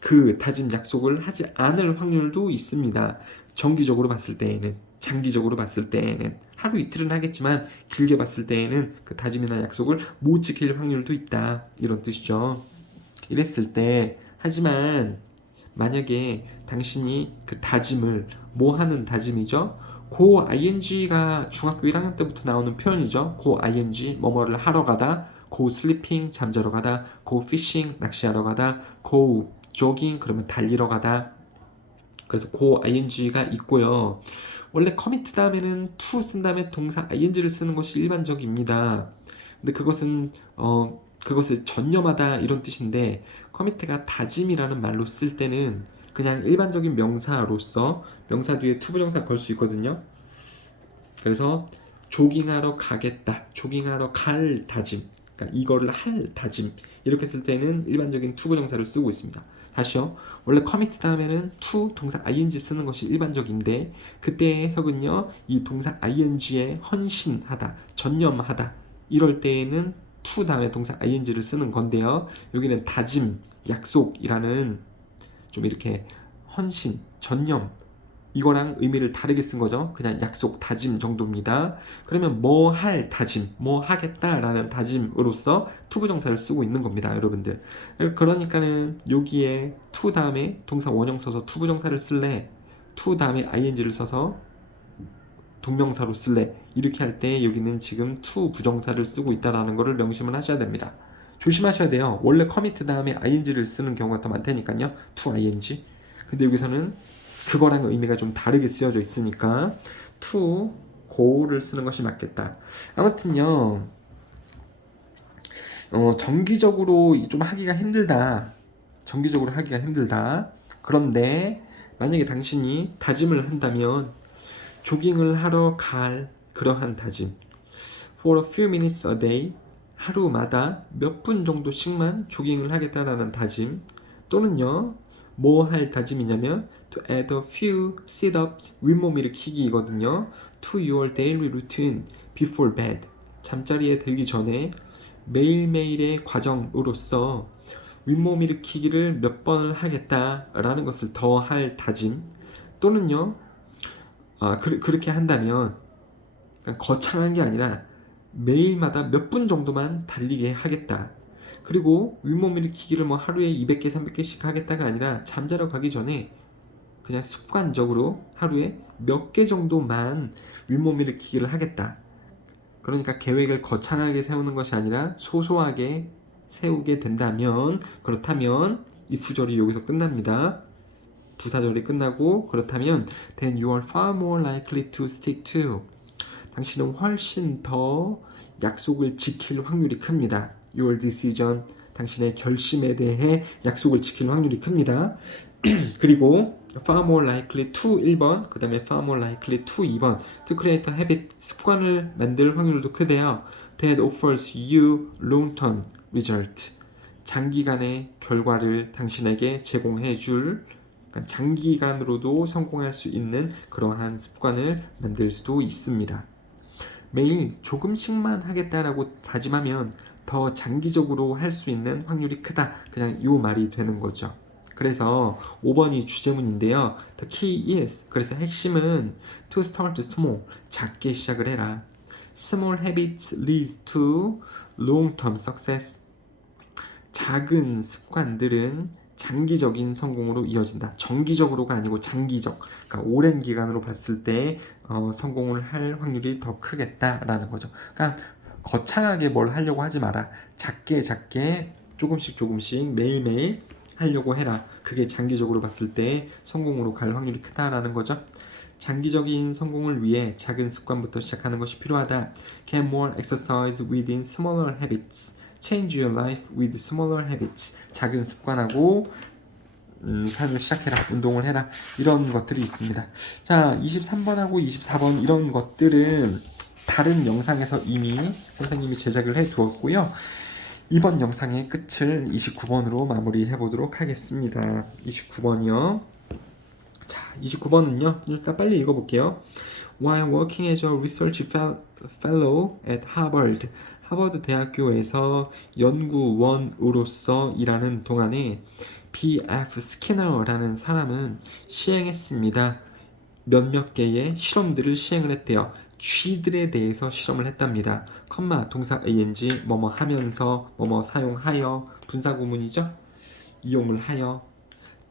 그 다짐 약속을 하지 않을 확률도 있습니다. 정기적으로 봤을 때에는, 장기적으로 봤을 때에는 하루 이틀은 하겠지만 길게 봤을 때에는 그 다짐이나 약속을 못 지킬 확률도 있다, 이런 뜻이죠. 이랬을 때, 하지만 만약에 당신이 그 다짐을, 뭐 하는 다짐이죠? 고 ing가 중학교 1학년 때부터 나오는 표현이죠. 고 ing, 뭐뭐를 하러 가다, go sleeping, 잠자러 가다, go fishing, 낚시하러 가다, go jogging, 그러면 달리러 가다. 그래서 go ing가 있고요. 원래 commit 다음에는 to 쓴 다음에 동사 ing를 쓰는 것이 일반적입니다. 근데 그것을 전념하다, 이런 뜻인데, commit가 다짐이라는 말로 쓸 때는 그냥 일반적인 명사로서 명사 뒤에 to 부정사 걸 수 있거든요. 그래서 조깅하러 가겠다, 조깅하러 갈 다짐, 그러니까 이거를 할 다짐, 이렇게 쓸 때는 일반적인 to 부정사를 쓰고 있습니다. 다시요. 원래 commit 다음에는 to 동사 ing 쓰는 것이 일반적인데, 그때의 해석은요, 이 동사 ing에 헌신하다, 전념하다, 이럴 때에는 to 다음에 동사 ing를 쓰는 건데요. 여기는 다짐, 약속이라는 좀 이렇게 헌신, 전념, 이거랑 의미를 다르게 쓴 거죠. 그냥 약속, 다짐 정도입니다. 그러면 뭐 할 다짐, 뭐 하겠다라는 다짐으로서 to 부정사를 쓰고 있는 겁니다, 여러분들. 그러니까는 여기에 to 다음에 동사 원형 써서 to 부정사를 쓸래, to 다음에 ing를 써서 동명사로 쓸래, 이렇게 할 때 여기는 지금 to 부정사를 쓰고 있다라는 것을 명심을 하셔야 됩니다. 조심하셔야 돼요. 원래 commit 다음에 ing를 쓰는 경우가 더 많다니까요. to ing. 근데 여기서는 그거랑 의미가 좀 다르게 쓰여져 있으니까 to go를 쓰는 것이 맞겠다. 아무튼요, 정기적으로 좀 하기가 힘들다. 정기적으로 하기가 힘들다. 그런데 만약에 당신이 다짐을 한다면 조깅을 하러 갈 그러한 다짐, for a few minutes a day, 하루마다 몇 분 정도씩만 조깅을 하겠다라는 다짐, 또는요, 뭐 할 다짐이냐면 to add a few sit-ups, 윗몸 일으키기이거든요. to your daily routine before bed, 잠자리에 들기 전에 매일매일의 과정으로서 윗몸 일으키기를 몇 번을 하겠다라는 것을 더 할 다짐, 또는요, 그렇게 한다면 거창한 게 아니라 매일마다 몇 분 정도만 달리게 하겠다. 그리고 윗몸 일으키기를 뭐 하루에 200개, 300개씩 하겠다가 아니라 잠자러 가기 전에 그냥 습관적으로 하루에 몇 개 정도만 윗몸 일으키기를 하겠다. 그러니까 계획을 거창하게 세우는 것이 아니라 소소하게 세우게 된다면, 그렇다면 이 구절이 여기서 끝납니다. 부사절이 끝나고, 그렇다면 then you are far more likely to stick to, 당신은 훨씬 더 약속을 지킬 확률이 큽니다. Your decision, 당신의 결심에 대해 약속을 지킬 확률이 큽니다. 그리고 far more likely to 1번, 그 다음에 far more likely to 2번, to create a habit, 습관을 만들 확률도 크대요. That offers you long-term result, 장기간의 결과를 당신에게 제공해 줄, 그러니까 장기간으로도 성공할 수 있는 그러한 습관을 만들 수도 있습니다. 매일 조금씩만 하겠다라고 다짐하면 더 장기적으로 할 수 있는 확률이 크다, 그냥 이 말이 되는 거죠. 그래서 5번이 주제문인데요. The key is, 그래서 핵심은 to start small, 작게 시작을 해라. Small habits leads to long-term success. 작은 습관들은 장기적인 성공으로 이어진다. 정기적으로가 아니고 장기적, 그러니까 오랜 기간으로 봤을 때 성공을 할 확률이 더 크겠다라는 거죠. 그러니까 거창하게 뭘 하려고 하지 마라. 작게 조금씩 매일매일 하려고 해라. 그게 장기적으로 봤을 때 성공으로 갈 확률이 크다라는 거죠. 장기적인 성공을 위해 작은 습관부터 시작하는 것이 필요하다. Get more exercise within smaller habits. Change your life with smaller habits. 작은 습관하고 삶을 시작해라, 운동을 해라, 이런 것들이 있습니다. 자, 23번하고 24번 이런 것들은 다른 영상에서 이미 선생님이 제작을 해 두었고요. 이번 영상의 끝을 29번으로 마무리해 보도록 하겠습니다. 29번이요. 자, 29번은요. 일단 빨리 읽어볼게요. While working as a research fellow at Harvard, 하버드 대학교에서 연구원으로서 일하는 동안에 B.F. 스키너라는 사람은 시행했습니다. 몇몇 개의 실험들을 시행을 했대요. 쥐들에 대해서 실험을 했답니다. 컴마 동사 ing 뭐뭐 하면서 뭐뭐 사용하여 분사구문이죠. 이용을 하여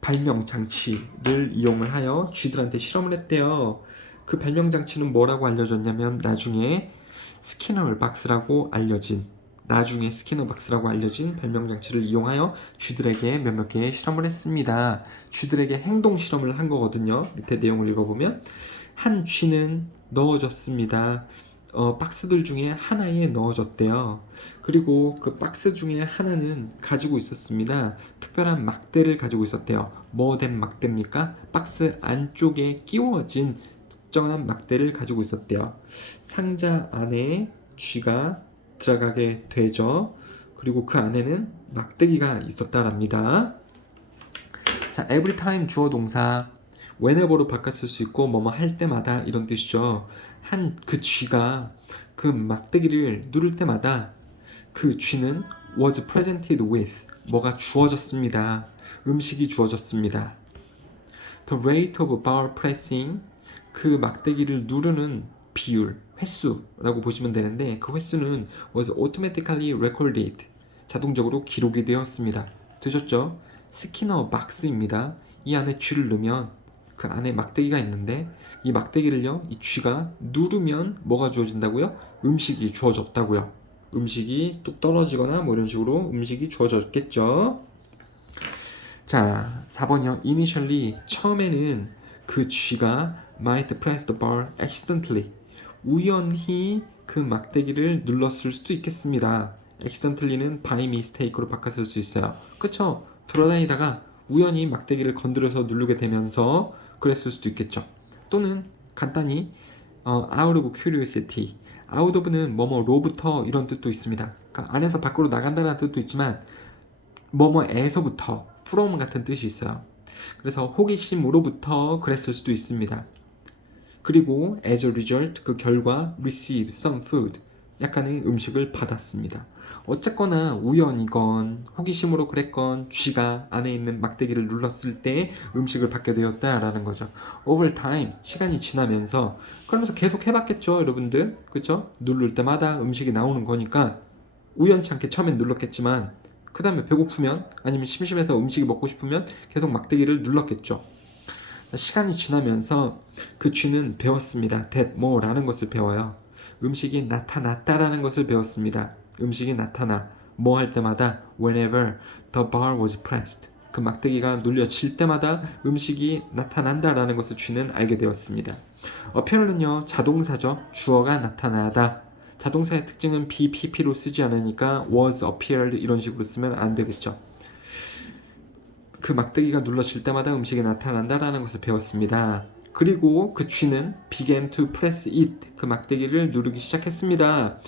발명 장치를 이용을 하여 쥐들한테 실험을 했대요. 그 발명 장치는 뭐라고 알려졌냐면 나중에 스키너 박스라고 알려진 발명 장치를 이용하여 쥐들에게 몇몇 개의 실험을 했습니다. 쥐들에게 행동 실험을 한 거거든요. 밑에 내용을 읽어보면 한 쥐는 넣어졌습니다. 박스들 중에 하나에 넣어졌대요. 그리고 그 박스 중에 하나는 가지고 있었습니다. 특별한 막대를 가지고 있었대요. 뭐 된 막대입니까? 박스 안쪽에 끼워진 특정한 막대를 가지고 있었대요. 상자 안에 쥐가 들어가게 되죠. 그리고 그 안에는 막대기가 있었다랍니다. 자, every time 주어 동사 whenever로 바꿨을 수 있고 뭐뭐 할 때마다 이런 뜻이죠. 그 쥐가 그 막대기를 누를 때마다 그 쥐는 was presented with 뭐가 주어졌습니다. 음식이 주어졌습니다. The rate of bar pressing 그 막대기를 누르는 비율, 횟수라고 보시면 되는데 그 횟수는 was automatically recorded 자동적으로 기록이 되었습니다. 되셨죠? 스키너 박스입니다. 이 안에 쥐를 넣으면 그 안에 막대기가 있는데 이 막대기를요, 이 쥐가 누르면 뭐가 주어진다고요? 음식이 주어졌다고요. 음식이 뚝 떨어지거나 뭐 이런 식으로 음식이 주어졌겠죠. 자, 4번이요. Initially 처음에는 그 쥐가 might press the bar accidentally 우연히 그 막대기를 눌렀을 수도 있겠습니다. accidentally는 by mistake로 바꿨을 수 있어요. 그쵸? 돌아다니다가 우연히 막대기를 건드려서 누르게 되면서 그랬을 수도 있겠죠. 또는 간단히 out of curiosity out of는 뭐뭐로부터 이런 뜻도 있습니다. 그러니까 안에서 밖으로 나간다는 뜻도 있지만 뭐뭐에서부터 from 같은 뜻이 있어요. 그래서 호기심으로부터 그랬을 수도 있습니다. 그리고 as a result 그 결과 receive some food 약간의 음식을 받았습니다. 어쨌거나 우연이건 호기심으로 그랬건 쥐가 안에 있는 막대기를 눌렀을 때 음식을 받게 되었다라는 거죠. over time 시간이 지나면서 그러면서 계속 해봤겠죠, 여러분들. 그렇죠? 누를 때마다 음식이 나오는 거니까 우연치 않게 처음엔 눌렀겠지만 그 다음에 배고프면 아니면 심심해서 음식이 먹고 싶으면 계속 막대기를 눌렀겠죠. 시간이 지나면서 그 쥐는 배웠습니다. that more라는 것을 배워요. 음식이 나타났다라는 것을 배웠습니다. 음식이 나타나 뭐 할 때마다 whenever the bar was pressed 그 막대기가 눌려질 때마다 음식이 나타난다라는 것을 쥐는 알게 되었습니다. appear는요 자동사죠. 주어가 나타나다. 자동사의 특징은 BPP로 쓰지 않으니까 was appeared 이런 식으로 쓰면 안 되겠죠. 그 막대기가 눌러질 때마다 음식이 나타난다라는 것을 배웠습니다. 그리고 그 쥐는 began to press it 그 막대기를 누르기 시작했습니다.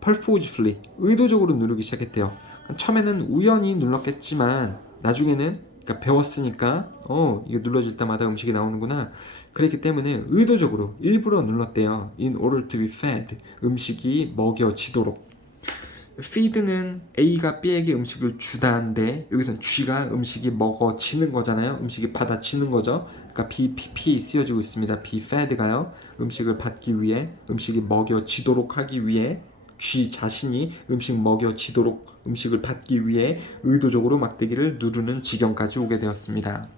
purposefully 의도적으로 누르기 시작했대요. 처음에는 우연히 눌렀겠지만 나중에는 그러니까 배웠으니까 이게 눌러질 때마다 음식이 나오는구나. 그랬기 때문에 의도적으로 일부러 눌렀대요. in order to be fed 음식이 먹여지도록. feed는 A가 B에게 음식을 주다인데 여기서는 G가 음식이 먹어지는 거잖아요. 음식이 받아지는 거죠. 그러니까 BPP 쓰여지고 있습니다. be fed가요. 음식을 받기 위해 음식이 먹여지도록 하기 위해 G 자신이 음식 먹여지도록 음식을 받기 위해 의도적으로 막대기를 누르는 지경까지 오게 되었습니다.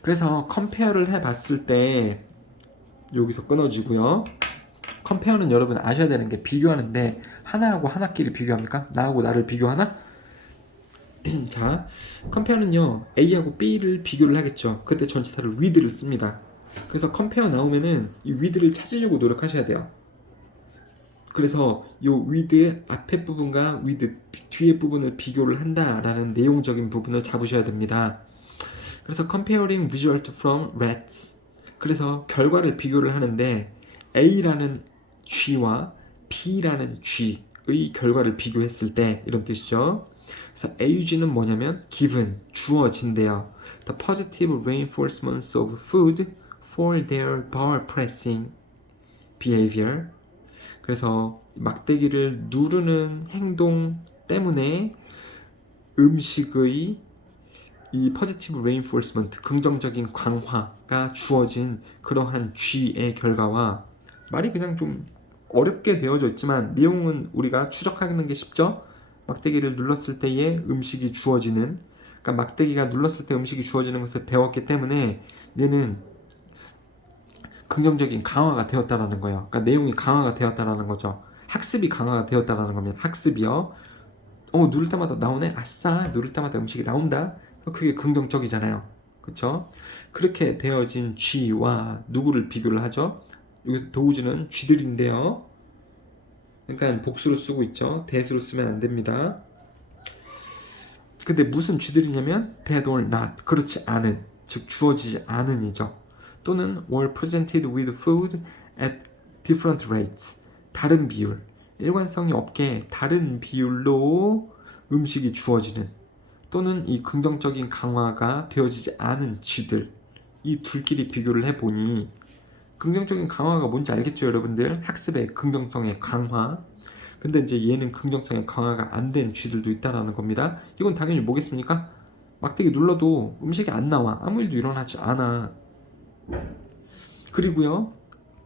그래서 compare를 해봤을 때 여기서 끊어지고요. 컴페어는 여러분 아셔야 되는 게 비교하는데 하나하고 하나끼리 비교합니까? 나하고 나를 비교하나? 자, 컴페어는요 A하고 B를 비교를 하겠죠. 그때 전치사를 with를 씁니다. 그래서 컴페어 나오면은 이 with를 찾으려고 노력하셔야 돼요. 그래서 이 with의 앞에 부분과 with 뒤에 부분을 비교를 한다라는 내용적인 부분을 잡으셔야 됩니다. 그래서 comparing result from rats. 그래서 결과를 비교를 하는데 A라는 쥐와 B라는 쥐의 결과를 비교했을 때 이런 뜻이죠. 그래서 AUG는 뭐냐면 given, 주어진대요. The positive reinforcements of food for their power pressing behavior. 그래서 막대기를 누르는 행동 때문에 음식의 이 positive reinforcement, 긍정적인 강화가 주어진 그러한 G의 결과와 말이 그냥 좀 어렵게 되어져 있지만 내용은 우리가 추적하는 게 쉽죠? 막대기를 눌렀을 때에 음식이 주어지는, 그러니까 막대기가 눌렀을 때 음식이 주어지는 것을 배웠기 때문에 얘는 긍정적인 강화가 되었다라는 거예요. 그러니까 내용이 강화가 되었다라는 거죠. 학습이 강화가 되었다라는 겁니다. 학습이요. 누를 때마다 나오네. 아싸, 누를 때마다 음식이 나온다. 그게 긍정적이잖아요. 그쵸? 그렇게 되어진 쥐와 누구를 비교를 하죠? 여기서 도우주는 쥐들인데요. 그러니까 복수로 쓰고 있죠. 대수로 쓰면 안 됩니다. 근데 무슨 쥐들이냐면 dead or not, 그렇지 않은, 즉 주어지지 않은이죠. 또는 were presented with food at different rates, 다른 비율, 일관성이 없게 다른 비율로 음식이 주어지는, 또는 이 긍정적인 강화가 되어지지 않은 쥐들, 이 둘끼리 비교를 해보니 긍정적인 강화가 뭔지 알겠죠, 여러분들? 학습의 긍정성의 강화. 근데 이제 얘는 긍정성의 강화가 안 된 쥐들도 있다라는 겁니다. 이건 당연히 뭐겠습니까? 막대기 눌러도 음식이 안 나와. 아무 일도 일어나지 않아. 그리고요,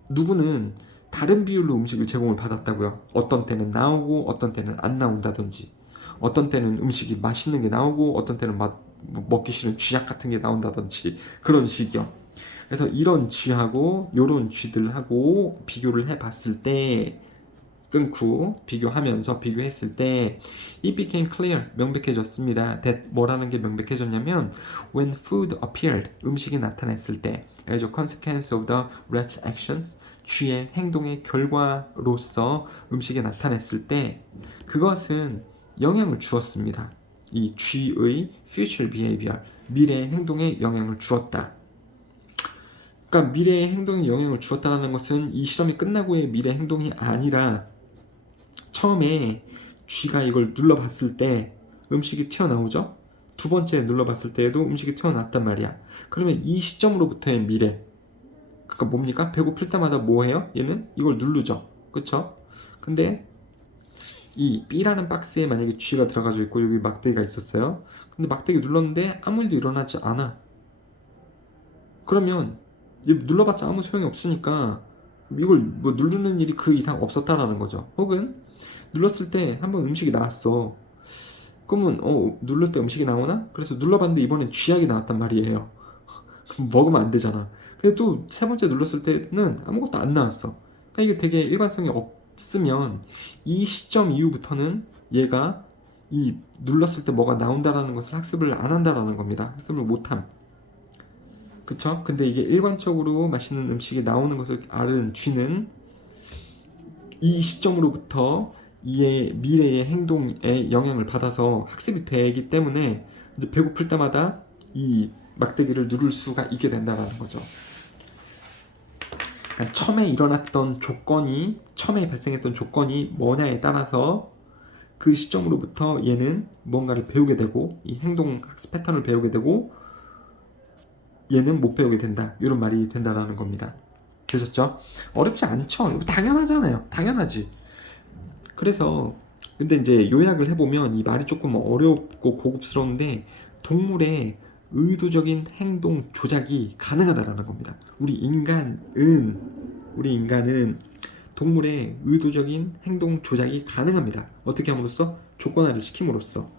누구는 다른 비율로 음식을 제공을 받았다고요. 어떤 때는 나오고 어떤 때는 안 나온다든지, 어떤 때는 음식이 맛있는 게 나오고 어떤 때는 먹기 싫은 쥐약 같은 게 나온다든지, 그런 식이요. 그래서 이런 쥐하고 요런 쥐들하고 비교를 해봤을 때, 끊고 비교하면서 비교했을 때 it became clear, 명백해졌습니다. that 뭐라는 게 명백해졌냐면 when food appeared, 음식이 나타났을 때 as a consequence of the rat's actions, 쥐의 행동의 결과로서 음식이 나타났을 때 그것은 영향을 주었습니다. 이 쥐의 future behavior, 미래의 행동에 영향을 주었다. 그러니까 미래의 행동에 영향을 주었다는 것은 이 실험이 끝나고의 미래 행동이 아니라 처음에 쥐가 이걸 눌러봤을 때 음식이 튀어나오죠? 두 번째 눌러봤을 때에도 음식이 튀어나왔단 말이야. 그러면 이 시점으로부터의 미래, 그러니까 뭡니까? 배고플 때마다 뭐 해요? 얘는 이걸 누르죠. 그쵸? 근데 이 B라는 박스에 만약에 쥐가 들어가져 있고 여기 막대기가 있었어요. 근데 막대기 눌렀는데 아무 일도 일어나지 않아. 그러면 얘 눌러봤자 아무 소용이 없으니까 이걸 뭐 누르는 일이 그 이상 없었다라는 거죠. 혹은 눌렀을 때 한번 음식이 나왔어. 그러면 누를 때 음식이 나오나? 그래서 눌러봤는데 이번엔 쥐약이 나왔단 말이에요. 그럼 먹으면 안 되잖아. 근데 또 세 번째 눌렀을 때는 아무것도 안 나왔어. 그러니까 이게 되게 일관성이 없으면 이 시점 이후부터는 얘가 이 눌렀을 때 뭐가 나온다라는 것을 학습을 안 한다라는 겁니다. 학습을 못함. 그쵸? 근데 이게 일관적으로 맛있는 음식이 나오는 것을 아는 쥐는 이 시점으로부터 이의 미래의 행동에 영향을 받아서 학습이 되기 때문에 이제 배고플 때마다 이 막대기를 누를 수가 있게 된다는 거죠. 그러니까 처음에 발생했던 조건이 뭐냐에 따라서 그 시점으로부터 얘는 뭔가를 배우게 되고 이 행동 학습 패턴을 배우게 되고 얘는 못 배우게 된다. 이런 말이 된다는 겁니다. 되셨죠? 어렵지 않죠? 당연하잖아요. 당연하지. 그래서 근데 이제 요약을 해보면 이 말이 조금 어렵고 고급스러운데 동물의 의도적인 행동 조작이 가능하다라는 겁니다. 우리 인간은 동물의 의도적인 행동 조작이 가능합니다. 어떻게 함으로써? 조건화를 시킴으로써.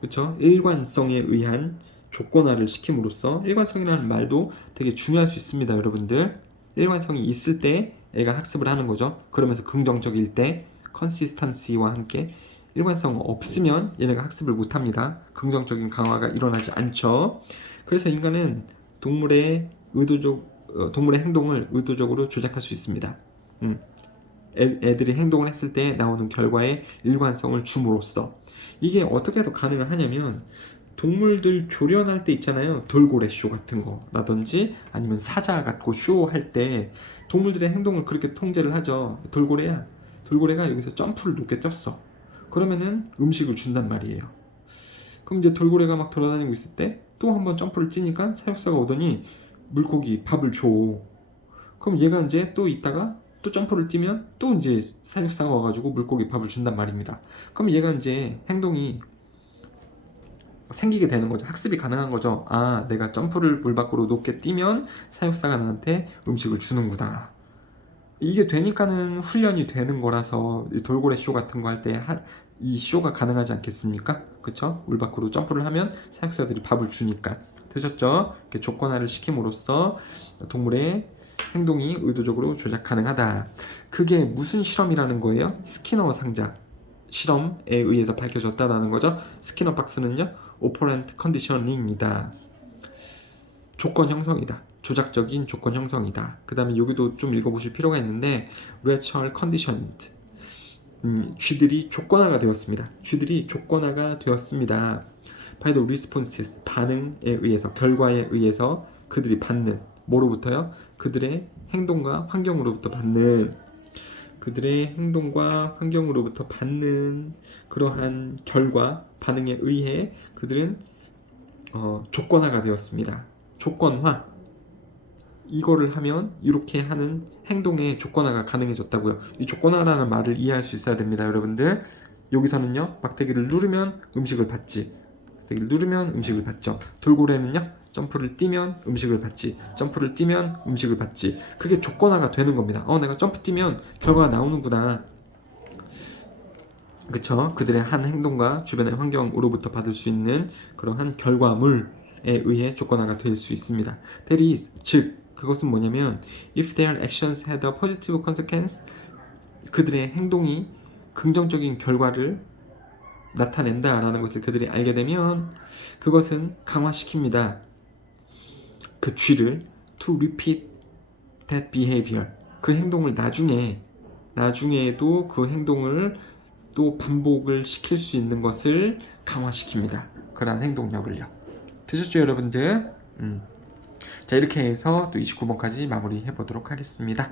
그렇죠? 일관성에 의한 조건화를 시킴으로써. 일관성이라는 말도 되게 중요할 수 있습니다, 여러분들. 일관성이 있을 때 애가 학습을 하는 거죠. 그러면서 긍정적일 때 consistency와 함께. 일관성 없으면 얘네가 학습을 못합니다. 긍정적인 강화가 일어나지 않죠. 그래서 인간은 동물의 행동을 의도적으로 조작할 수 있습니다. 애들이 행동을 했을 때 나오는 결과에 일관성을 줌으로써. 이게 어떻게 해서 가능을 하냐면 동물들 조련할 때 있잖아요. 돌고래 쇼 같은 거라든지 아니면 사자 같고 쇼 할 때 동물들의 행동을 그렇게 통제를 하죠. 돌고래가 여기서 점프를 높게 뛰었어. 그러면은 음식을 준단 말이에요. 그럼 이제 돌고래가 막 돌아다니고 있을 때 또 한번 점프를 뛰니까 사육사가 오더니 물고기 밥을 줘. 그럼 얘가 이제 또 있다가 또 점프를 뛰면 또 이제 사육사가 와가지고 물고기 밥을 준단 말입니다. 그럼 얘가 이제 행동이 생기게 되는 거죠. 학습이 가능한 거죠. 아, 내가 점프를 물 밖으로 높게 뛰면 사육사가 나한테 음식을 주는구나. 이게 되니까는 훈련이 되는 거라서 돌고래 쇼 같은 거 할 때 이 쇼가 가능하지 않겠습니까? 그쵸? 물 밖으로 점프를 하면 사육사들이 밥을 주니까. 되셨죠? 이렇게 조건화를 시킴으로써 동물의 행동이 의도적으로 조작 가능하다. 그게 무슨 실험이라는 거예요? 스키너 상자 실험에 의해서 밝혀졌다라는 거죠. 스키너 박스는요, 오퍼런트 컨디셔닝이다. 조건 형성이다. 조작적인 조건 형성이다. 그 다음에 여기도 좀 읽어보실 필요가 있는데 Rational Conditioned. 쥐들이 조건화가 되었습니다. 쥐들이 조건화가 되었습니다. by the responses. 반응에 의해서, 결과에 의해서 그들이 받는, 뭐로부터요? 그들의 행동과 환경으로부터 받는, 그러한 결과, 반응에 의해 그들은 조건화가 되었습니다. 조건화. 이거를 하면 이렇게 하는 행동의 조건화가 가능해졌다고요. 이 조건화라는 말을 이해할 수 있어야 됩니다, 여러분들. 여기서는요, 막대기를 누르면 음식을 받지. 막대기를 누르면 음식을 받죠. 돌고래는요, 점프를 뛰면 음식을 받지. 점프를 뛰면 음식을 받지. 그게 조건화가 되는 겁니다. 내가 점프 뛰면 결과가 나오는구나. 그쵸? 그들의 한 행동과 주변의 환경으로부터 받을 수 있는 그러한 결과물에 의해 조건화가 될 수 있습니다. That is, 즉 그것은 뭐냐면 if their actions had a positive consequence, 그들의 행동이 긍정적인 결과를 나타낸다라는 것을 그들이 알게 되면 그것은 강화시킵니다. 그 쥐를 to repeat that behavior, 그 행동을 나중에도 그 행동을 또 반복을 시킬 수 있는 것을 강화시킵니다. 그러한 행동력을요. 되셨죠, 여러분들? 자, 이렇게 해서 또 29번까지 마무리해 보도록 하겠습니다.